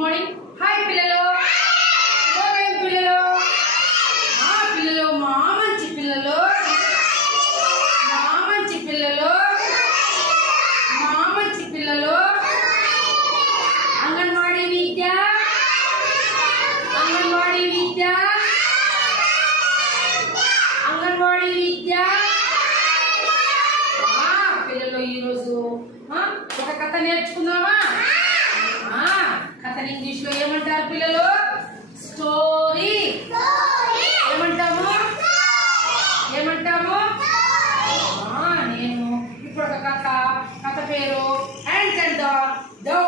Morning. Hi పిల్లలు, పిల్లలు పిల్లలు మా మంచి పిల్లలు, మా మంచి పిల్లలు, మా మంచి పిల్లలు. అంగన్వాడీ విద్య, అంగన్వాడీ విద్య, అంగన్వాడీ విద్య. పిల్లలు ఈరోజు ఒక కథ నేర్చుకుందామా? కథని ఇంగ్లీష్ లో ఏమంటారు పిల్లలు? స్టోరీ. ఏమంటాము? ఏమంటాము? నేను ఇప్పుడు ఒక కథ పేరు యాంట్ అండ్ ద డౌ,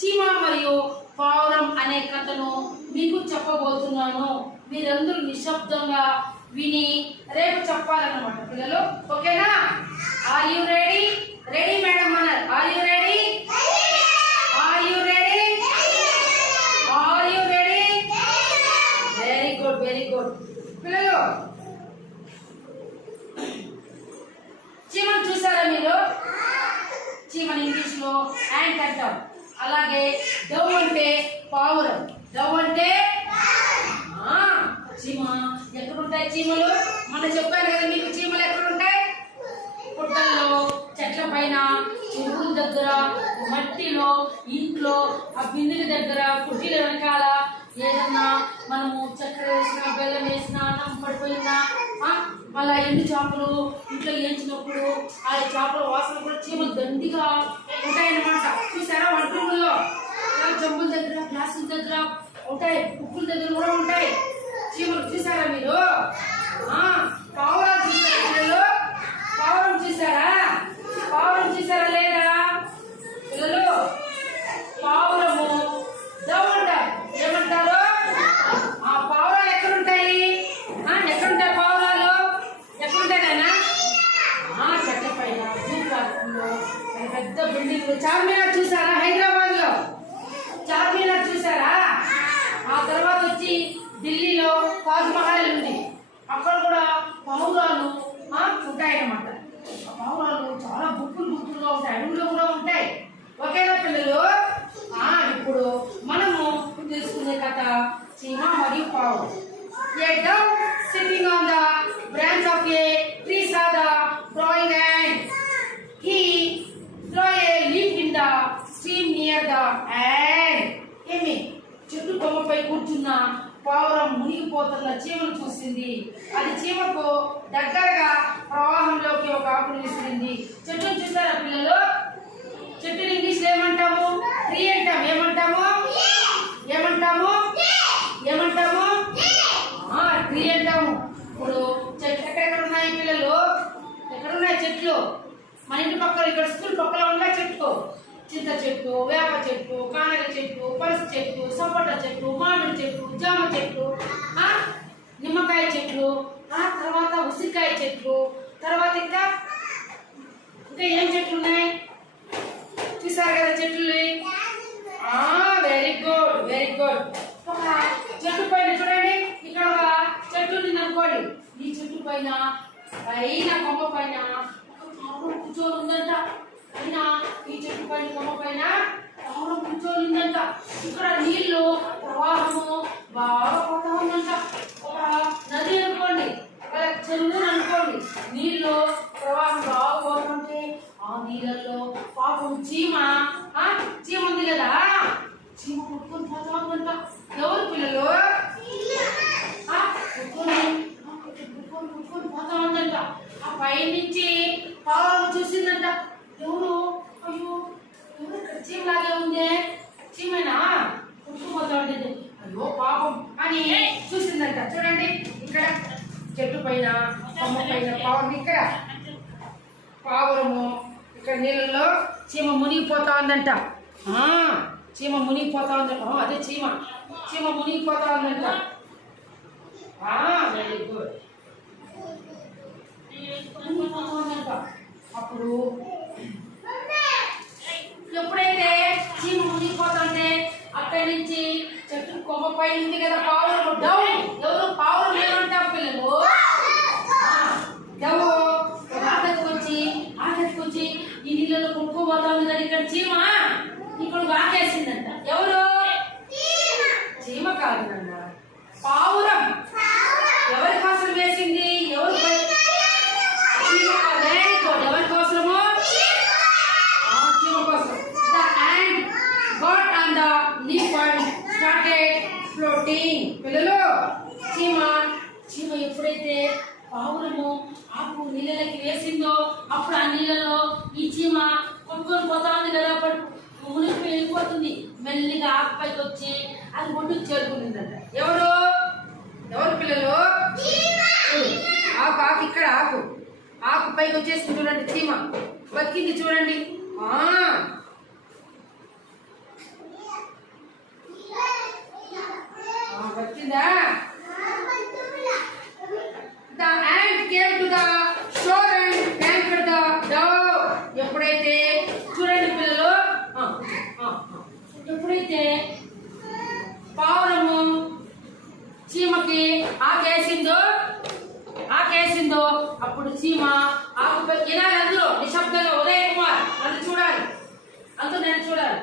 చీమ మరియు పావురం అనే కథను మీకు చెప్పబోతున్నాను. మీరందరూ నిశ్శబ్దంగా విని రేపు చెప్పాలన్నమాట పిల్లలు. ఓకేనా? Are you ready? Ready madam అన్నారు. Are you ready? Are you ready? Are you ready? Very good, very good. పిల్లలు చీమను చూసారా మీరు? చీమని ఇంగ్లీష్ లో యాంట్ అంటాం. అలాగే డవ్ అంటే పావురం. డవ్ అంటే చీమ. ఎక్కడుంటాయి చీమలు? మనం చెప్పాను కదా మీకు, చీమలు ఎక్కడుంటాయి? పుట్టల్లో, చెట్ల పైన, చెరువుల దగ్గర, మట్టిలో, ఇంట్లో, ఆ బిందెల దగ్గర, పుట్టిల వెనకాల ఏదన్నా మనము చక్కెర వేసినా, బెల్లం వేసినా, అన్నం పడిపోయినా, మళ్ళా ఎండు చేపలు ఇంట్లో వేయించినప్పుడు ఆ చేపల వాసన కూడా చీమలు దండిగా ఉంటాయన్నమాట. చూసారా? వంటల్లో జంబుల దగ్గర, గ్లాసుల దగ్గర ఉంటాయి, ఉప్పుల దగ్గర కూడా ఉంటాయి చీమలు. చూసారా మీరు? పావురాలు చూసారా పిల్లలు? పావురం చూసారా? పావురం చూసారా లేదా పిల్లలు? పావురము డవ్ అంటారు. ఏమంటారు? ఆ పావురాలు ఎక్కడుంటాయి? ఎక్కడుంటాయి పావురాలు? ఎక్కడుంటాయి నాయనా? చెట్ల పైన, పెద్ద బిల్డింగ్. చార్మినార్ చూసారా? హైదరాబాద్ లో చార్మినార్ చూసారా? ఆ తర్వాత వచ్చి ఢిల్లీలో తాజ్ మహల్ ఉంది. అక్కడ కూడా పావురాలు ఉంటాయన్నమాట. ఆ పావురాలు చాలా గుంపులుగా ఉంటాయి, అడవుల్లో కూడా ఉంటాయి. ఓకేనా పిల్లలు? ఇప్పుడు మనము తెలుసుకునే కథ చీమ మరియు పావురం. A dove sitting on the branch of a tree saw the drawing ant. He threw a leaf in the stream near the ant. ఏమి? చెట్టు కొమ్మపై కూర్చున్న పావురం మునిగిపోతున్న చీమను చూసింది. అది చీమకు దగ్గరగా ప్రవాహంలోకి ఒక ఆకును విసిరింది. చెట్టును చూసారా పిల్లలు? చెట్టుని ఇంగ్లీష్ ఏమంటాము? ట్రీ అంటాం. ఏమంటాము? ఏమంటాము? ఏమంటాము? ట్రీ అంటాము. ఇప్పుడు చెట్లు ఎక్కడెక్కడ ఉన్నాయి పిల్లలు? ఎక్కడున్నాయి చెట్లు? మన ఇంటి పక్కన, ఇక్కడ స్కూల్ పక్కన ఉన్నాయి చెట్లు. చింత చెట్టు, వేప చెట్టు, కానగ చెట్టు, పనస చెట్టు, సపోట చెట్టు, మామిడి చెట్టు, జామ చెట్టు, నిమ్మకాయ చెట్లు, తర్వాత ఉసిరికాయ చెట్లు, తర్వాత ఇంకా ఏం చెట్లు ఉన్నాయి చూసారు కదా చెట్లు? Very good, very good. ఒక చెట్టు పైన చూడండి, ఇక్కడ ఒక చెట్టు ఉంది అనుకోండి. ఈ చెట్టు పైన కొమ్మ పైన ఒక పావురం కూర్చొని ఉందంట. అయినా ఈ చెట్టు పైన కొమ్మ పైన పావురం కూర్చొని ఉందంట. ఇక్కడ నీళ్లు ప్రవాహము బాగా పోతా ఉందంట. ఒక నది అనుకోండి, చెరువు అనుకోండి. నీళ్లు ప్రవాహం బాగా పోతుంటే ఆ నీళ్ళల్లో పాపం చీమ ఉంది కదా, చీమ కొట్టుకొని పోతా ఉందంట. ఎవరు పిల్లలు? కొట్టుకొని పోతా ఉందంట. ఆ పైనుంచి పావురం చూసిందంట. ఎవరు? అయ్యో, ఎవరు ఇక్కడ చీమలాగే ఉందే, చీమేనా కొట్టుకుపోతా ఉండేది, అయ్యో పాపం అని చూసిందంట. చూడండి ఇక్కడ చెట్టు పైన, కొమ్మ పైన పావురం, ఇక్కడ పావురము, ఇక్కడ నీళ్ళలో చీమ మునిగిపోతా ఉందంట. చీమ మునిగిపోతా ఉందంట. అదే చీమ మునిగిపోతా ఉందంట. Very good. అప్పుడు ఎప్పుడైతే చీమ మునిగిపోతుంటే అక్కడి నుంచి చెట్టు కొమ్మ పైన ఉంది కదా పావురం డవ్. ఎవరు? పావురం ఏమంటాం పిల్లలు? డవ్ ఆటెత్తుకొచ్చి ఈ నీళ్ళలో కొట్టుకోబోతా ఉంది కదా ఇక్కడ చీమ. ఇప్పుడు వాకేసిందంట. ఎవరు? కాదు నాన్న, పావురం ఎవరి కోసం వేసింది? ఎవరి ఎవరి కోసము? చీమ కోసం. The ant got on the leaf and started floating. పిల్లలు, చీమ ఎప్పుడైతే పావురము ఆకు నీళ్ళకి వేసిందో అప్పుడు ఆ నీళ్ళలో ఈ చీమ కొట్టుకొని పోతా ఉంది కదా, మునిగి వెళ్ళిపోతుంది. మెల్లిగా ఆకుపైకి వచ్చి అది ఒడ్డుకు చేరుకుంటుందంట. ఎవరు పిల్లలు? ఆకు ఇక్కడ ఆకు పైకి వచ్చేసింది చూడండి. చీమ బతికింది చూడండి. బతికిందా? The ant came to the shore and anchored the dove. ఎప్పుడైతే చూడండి పిల్లలు, ఎప్పుడైతే పావురము చీమకి ఆకేసిందో అప్పుడు చీమ ఆకుపై వినాలి. అందరూ నిశ్శబ్దంగా, ఉదయ్ కుమార్ నన్ను చూడాలి, అందరూ నేను చూడాలి.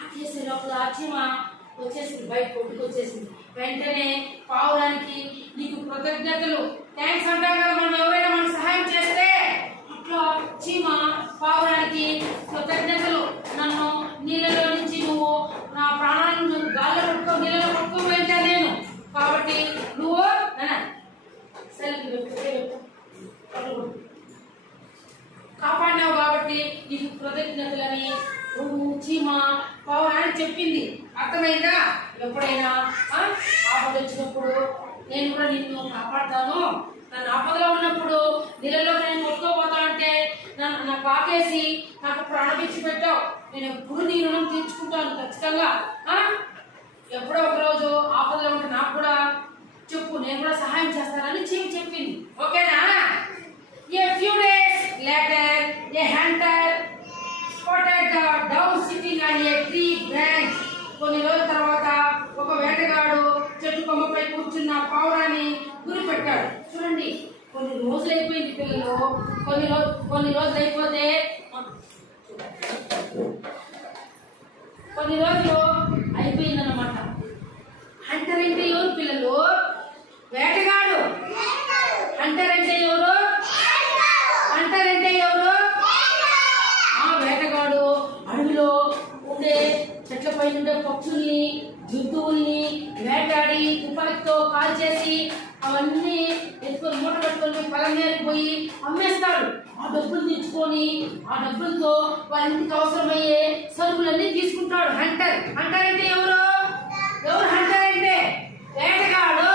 ఆకేసే లోపల ఆ చీమ వచ్చేసింది, బయట కొట్టుకు వచ్చేసింది. వెంటనే పావురానికి నీకు కృతజ్ఞతలు, థ్యాంక్స్ అంటాం కదా మనం ఎవరైనా మనకు సహాయం చేస్తే. అట్లా చీమ పావురానికి కృతజ్ఞతలు, నన్ను నీళ్ళలో నుంచి నువ్వు నా ప్రాణాలను గాల్లో పట్టుకో నీళ్ళలో పట్టుకోగలిగా నేను, కాబట్టి నువ్వు కాపాడినావు కాబట్టి నీకు కృతజ్ఞతలని నువ్వు చీమ పావురానికి చెప్పింది. అర్థమైందా? ఎప్పుడైనా ఆపద వచ్చినప్పుడు నేను కూడా నిన్ను కాపాడుతాను, నన్ను ఆపదలో ఉన్నప్పుడు నీళ్ళలో నేను కొట్టుకోపోతా అంటే నాకు ఆకేసి నాకు ప్రాణపిచ్చి పెట్టావు, నేను ఎప్పుడు నీ రుణం తీర్చుకుంటాను ఖచ్చితంగా. ఎప్పుడో ఒకరోజు ఆపదలో ఉంటే నాకు కూడా చెప్పు, నేను కూడా సహాయం చేస్తానని చీమ చెప్పింది. ఓకేనా? A few days later, a hunter spotted the dove sitting on a tree branch. కొన్ని రోజుల తర్వాత ఒక వేటగాడు చెట్టు కొమ్మపై కూర్చున్న పావురాన్ని గురిపెట్టాడు. చూడండి, కొన్ని రోజులు అయిపోయింది పిల్లలు, కొన్ని రోజులు అయిపోతే కొన్ని రోజులు అయిపోయిందన్నమాట. హంటర్ అంటే ఎవరు పిల్లలు? వేటగాడు. హంటర్ అంటే ఎవరు? వేటగాడు అడవిలో ఉండే చెట్లపై ఉండే పక్షుల్ని, జంతువుల్ని వేటాడి తుపాకీతో కాల్చేసి అవన్నీ ఎత్తుకొని మూట కట్టుకొని పొలం పోయి అమ్మేస్తాడు. ఆ డబ్బులు తెచ్చుకొని ఆ డబ్బులతో వాళ్ళ ఇంటికి అవసరమయ్యే సరుకులన్నీ తీసుకుంటాడు. హంటర్ అంటే ఎవరు? హంటర్ అంటే వేటగాడు.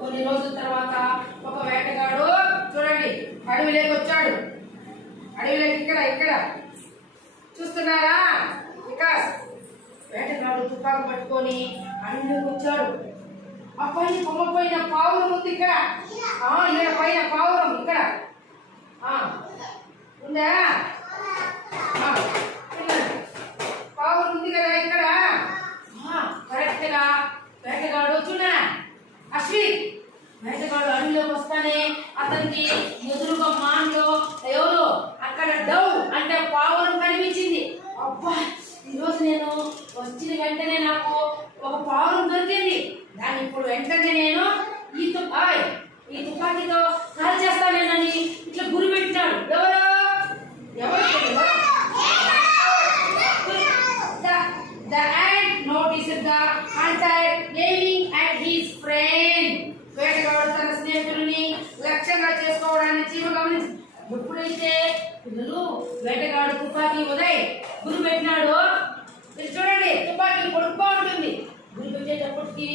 కొన్ని రోజుల తర్వాత ఒక వేటగాడు చూడండి అడవిలోకి వచ్చాడు. అడవిలోకి ఇక్కడ చూస్తున్నారా? వికాస్ వేటగాడు తుపాకు పట్టుకొని అడవిలోకి వచ్చాడు. ఆ పైన కొమ్మపోయిన పావురం ఉంది ఇక్కడ, పైన పావురం ఇక్కడ ఉందా? పావురం ఉంది కదా ఇక్కడ. కరెక్ట్ గా వేటగాడు చూడరా అశ్విక్, వేటగాడు అడవిలోకి వస్తానే అతనికి ఎదురుగా మాన్లో ఎవరు అక్కడ డవ్ అంటే పావురం కనిపించింది. అబ్బా, ఈరోజు నేను వచ్చిన వెంటనే నాకు ఒక పావురం దొరికింది, దాన్ని ఇప్పుడు వెంటనే నేను ఈ తుపాకీతో కాల్ చేస్తానేనని ఇట్లా గురి పెట్టినాడు. The ant noticed the hunter aiming at his friend. వేటగాడు తన స్నేహితుడిని లక్ష్యంగా చేసుకోవడాన్ని చీమ గమనించింది. ఎప్పుడైతే పిల్లలు వేటగాడు తుపాకీ ఉదయ్ గురి పెట్టినాడు, చూడండి తుపాకీ పొడుగ్గా ఉంటుంది. గురి పెట్టేటప్పటికి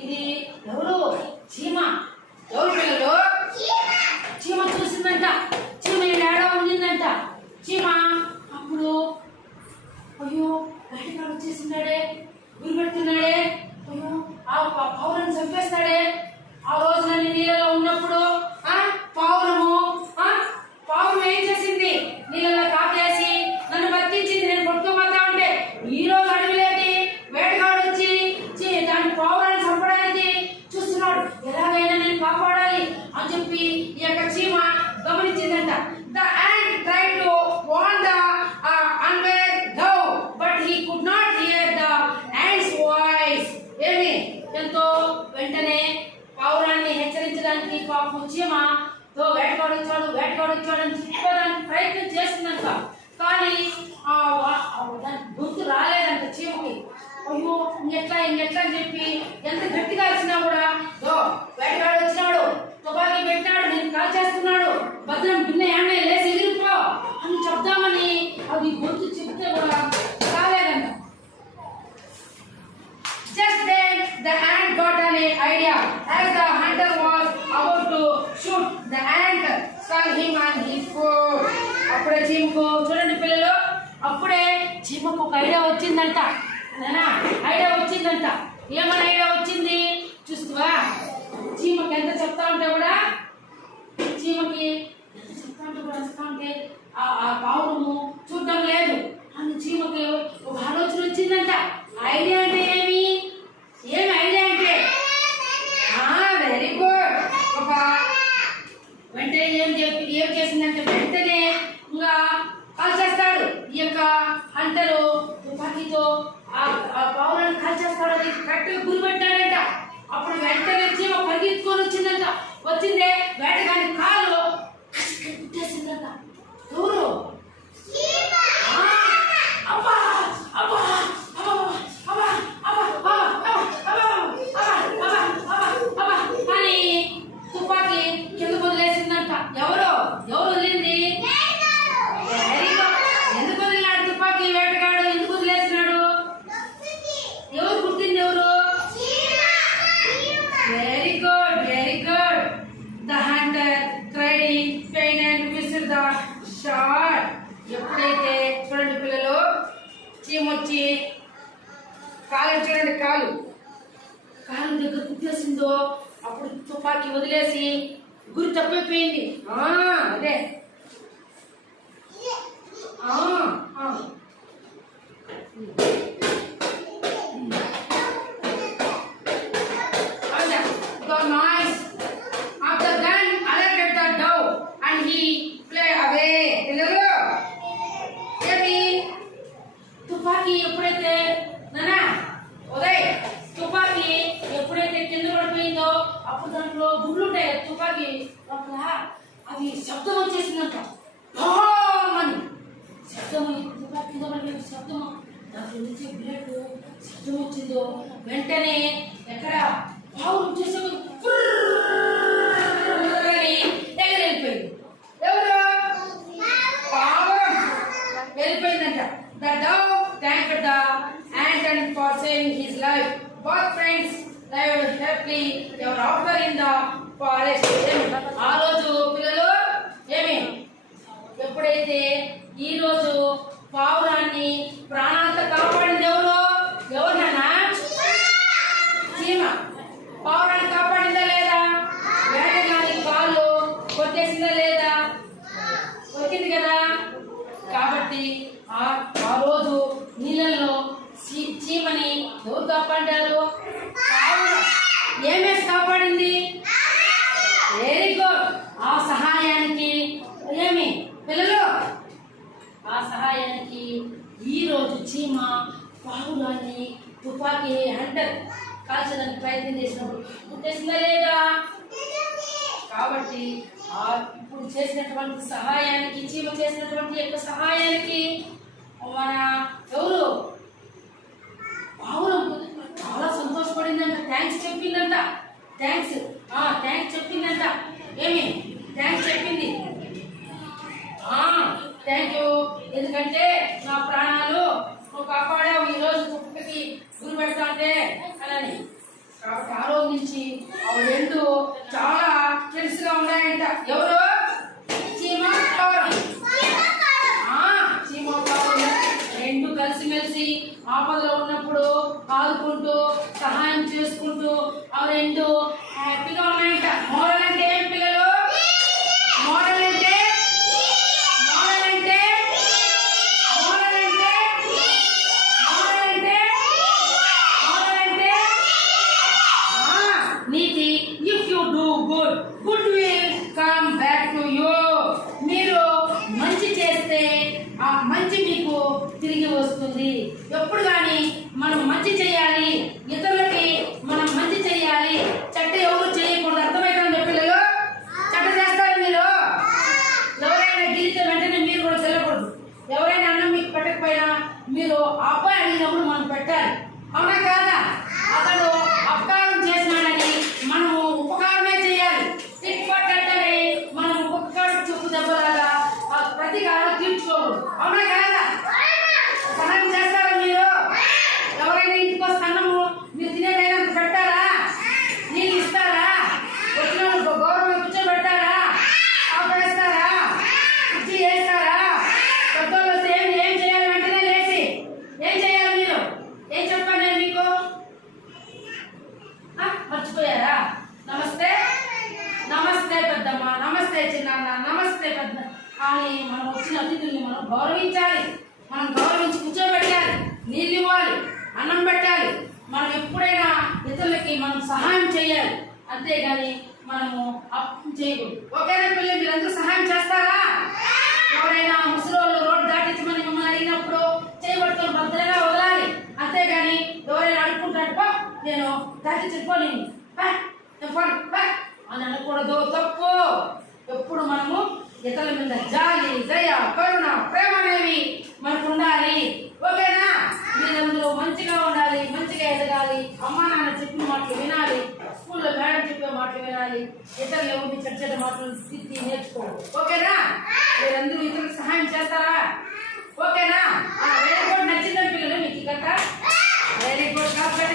ఇది ఎవరు? చీమ. ఎవరు పిల్లలు? చీమ చూసిందంట, చీమ ఏడా ఉండిందంట. చీమ అప్పుడు అయ్యో వేటగాడు వచ్చేసిందాడే, గురి పెడుతున్నాడే, అయ్యో ఆ పావురాన్ని చంపేస్తాడే. ఆ రోజు నన్ను నీళ్ళలో ఉన్నప్పుడు పావురం ఏం చేసింది? నీళ్ళలో కాకేసి నన్ను బతికించింది, నేను కొట్టుకోపోతా ఉంటే ఈ రోజు అడవిలోకి వేటగాడు వచ్చి దాని పావురాన్ని చంపడానికి చూస్తున్నాడు. ఎంతో వెంటనే పావురాన్ని హెచ్చరించడానికి పాపం చీమ వేటగాడు వచ్చాడు అని చెప్పడానికి ప్రయత్నం చేస్తుందంట. కానీ దాని గుర్తు రాలేదంట చీమకి. అయ్యో ఇంకెట్లా అని చెప్పి ఎంత గట్టిగా వచ్చినా కూడా వేటగాడు వచ్చినాడు, తుపాకీ పెట్టినాడు, నేను కాల్ చేస్తున్నాడు, భద్రం బిన్నె ఆడే లేసి ఎగిరిపో అని చెప్దామని అది గొంతు చెప్తే కూడా రాలేదంట. Just then the ant got an idea. As the hunter was about to shoot, the ant stung him and his foot. అప్పుడే చీమకు చూడండి పిల్లలు, అప్పుడే చీమకు ఒక ఐడియా వచ్చిందంట. ఐడియా వచ్చిందంట. ఏమైనా ఐడియా వచ్చింది చూస్తావా? చీమకి ఎంత చెప్తా ఉంటే కూడా ఆ పావురము చూడడం లేదు అని చీమకి ఒక ఆలోచన వచ్చిందంట. ఐడియా అంటే ఏమి ఐడియా అంటే వెరీ గుడ్. ఒక వెంటనే ఏం చేసిందంటే వెంటనే ఇంకా కాల్ చేస్తాడు. ఈ యొక్క హంటరు తుపాకీతో ఆ పావురాన్ని కాల్ చేస్తాడు. అది కరెక్ట్గా గురి పెట్టాడంట. అప్పుడు వెంటనే చీమ పరిగెత్తుకొని వచ్చిందంట. వచ్చిందే వేటగాని కాలు కుట్టేసిందంట. ఎవరు? అని తుపాకీ కింద వదిలేసిందంట. ఎవరు వదిలింది? ఎందుకు వదిలినాడు తుపాకీ? వేటగాడు ఎందుకు వదిలేసినాడు? ఎవరు గుర్తింది? ఎవరు? Very good. The hunter cried in pain and missed the shot. ఎప్పుడైతే చూడండి పిల్లలు, చీమ వచ్చి కాలు దగ్గర కుట్టేసిందో అప్పుడు తుపాకీ వదిలేసి గురి తప్పిపోయింది. అదే the noise of the gun alerted the dove and he flew away. ఏమి తుపాకీ ఎప్పుడైతే తుపాకీ ఎప్పుడైతే కింద పడిపోయిందో అప్పుడు దాంట్లో గుడ్లు ఉంటాయి. తుపాకీ లోపల అది శబ్దం వచ్చేసిందంట. అని శబ్దం, తుపాకీ కింద పడిపోయిన శబ్దం, దాంట్లో నుంచి బ్లడ్ శబ్దం వచ్చిందో వెంటనే ఎక్కడ పావురం చేసే వెళ్ళిపోయింది. ఎవరు? పావురం వెళ్ళిపోయిందంట. The dove thanked the ant and for saving his life. Both friends lived happily ever after in the forest. ఆ రోజు పిల్లలు ఎప్పుడైతే ఈ రోజు పావురాన్ని ప్రాణాలతో కాపాడింది ఎవరినా? చీమ. పావురాన్ని కాపాడిందా లేదా? వేటగాని కాళ్ళు కొట్టేసిందా లేదా? కొట్టింది కదా. కాబట్టి ఆ రోజు నీళ్ళల్లో చీమని ఎవరు కాపాడారు? ఏమేసి కాపాడింది? Very good. ఆ సహాయానికి పిల్లలు, ఆ సహాయానికి ఈ రోజు చీమ పావురాన్ని తుపాకీ హంటర్ కాల్చడానికి ప్రయత్నం చేసినప్పుడు కుట్టేసిందా లేదా? కాబట్టి ఇప్పుడు చేసినటువంటి సహాయానికి, చీమ చేసినటువంటి యొక్క సహాయానికి మన ఎవరు? పావురం చాలా సంతోషపడిందంట. థ్యాంక్స్ చెప్పిందంట. థ్యాంక్స్ చెప్పిందంట. థ్యాంక్స్ చెప్పింది. థ్యాంక్ యూ, ఎందుకంటే నా ప్రాణాలు నువ్వు కాపాడావు, ఈరోజు కుక్కకి గురి పెడతా అంటే అని. కాబట్టి ఆ రోజు నుంచి ఆ రెండు చాలా ఫ్రెండ్స్గా ఉన్నాయంట. ఎవరు? చీమ పావురం. చీమ పావురం రెండు కలిసిమెలిసి ఆపదలో ఉన్నప్పుడు ఆదుకుంటూ సహాయం చేసుకుంటూ ఆ రెండు హ్యాపీగా ఉన్నాయంట. మోరల్ అంటే ఏం పిల్లలు? మోరల్ అంటే నీతి. If you do good, good will come back to you. మీరు మంచి చేస్తే ఆ మంచి మీకు తిరిగి వస్తుంది. ఎప్పుడు కానీ మనం మంచి చేయాలి, ఇతరులకి మనం మంచి మర్చిపోయారా? నమస్తే నమస్తే పెద్దమ్మ, నమస్తే చిన్నాన్న, నమస్తే పెద్ద అని మనం వచ్చిన అతిథుల్ని మనం గౌరవించాలి. మనం గౌరవించి కూర్చోబెట్టాలి, నీళ్ళు ఇవ్వాలి, అన్నం పెట్టాలి. మనం ఎప్పుడైనా ఇతరులకి మనం సహాయం చేయాలి, అంతేగాని మనము అప్పు చేయకూడదు. ఓకేనా పిల్లలు? మీరందరూ సహాయం చేస్తారా? ఎవరైనా ముసలోళ్ళు రోడ్డు దాటించమని మిమ్మల్ని అడిగినప్పుడు చేయబడుతున్న భద్రంగా వదలాలి, అంతేగాని ఎవరైనా అడుక్కుంటాడు నేను దాటించుకోని అని అనకూడదు, తప్పు. ఎప్పుడు మనము ఇతరుల మీద జాలి, దయ, కరుణ, ప్రేమ అనేవి మనకు ఉండాలి. ఓకేనా? మీరందరూ మంచిగా ఉండాలి, మంచిగా ఎదగాలి, అమ్మా నాన్న చెప్పిన మాటలు వినాలి, స్కూల్లో మేడం చెప్పే మాటలు వినాలి, ఇతరులు ఎవరిని చెడ్డ మాటలు తిట్టి నేర్చుకోవాలి. ఓకేనా? మీరందరూ ఇతరులకు సహాయం చేస్తారా? ఓకేనా? Very good. నచ్చిందని పిల్లలు మీకు కథ? Very good. కాకపోతే